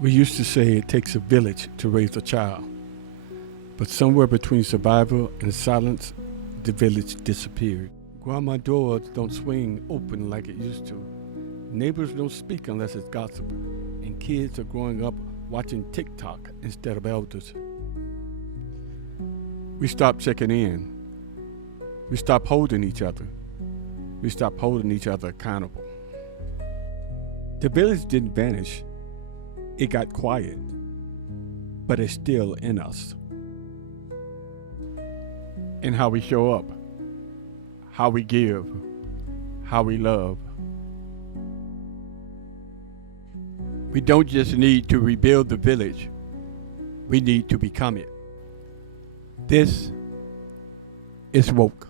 We used to say it takes a village to raise a child, but somewhere between survival and silence, the village disappeared. Grandma doors don't swing open like it used to. Neighbors don't speak unless it's gossip, and kids are growing up watching TikTok instead of elders. We stopped checking in. We stopped holding each other. We stopped holding each other accountable. The village didn't vanish. It got quiet, but it's still in us. In how we show up, how we give, how we love. We don't just need to rebuild the village, we need to become it. This is woke.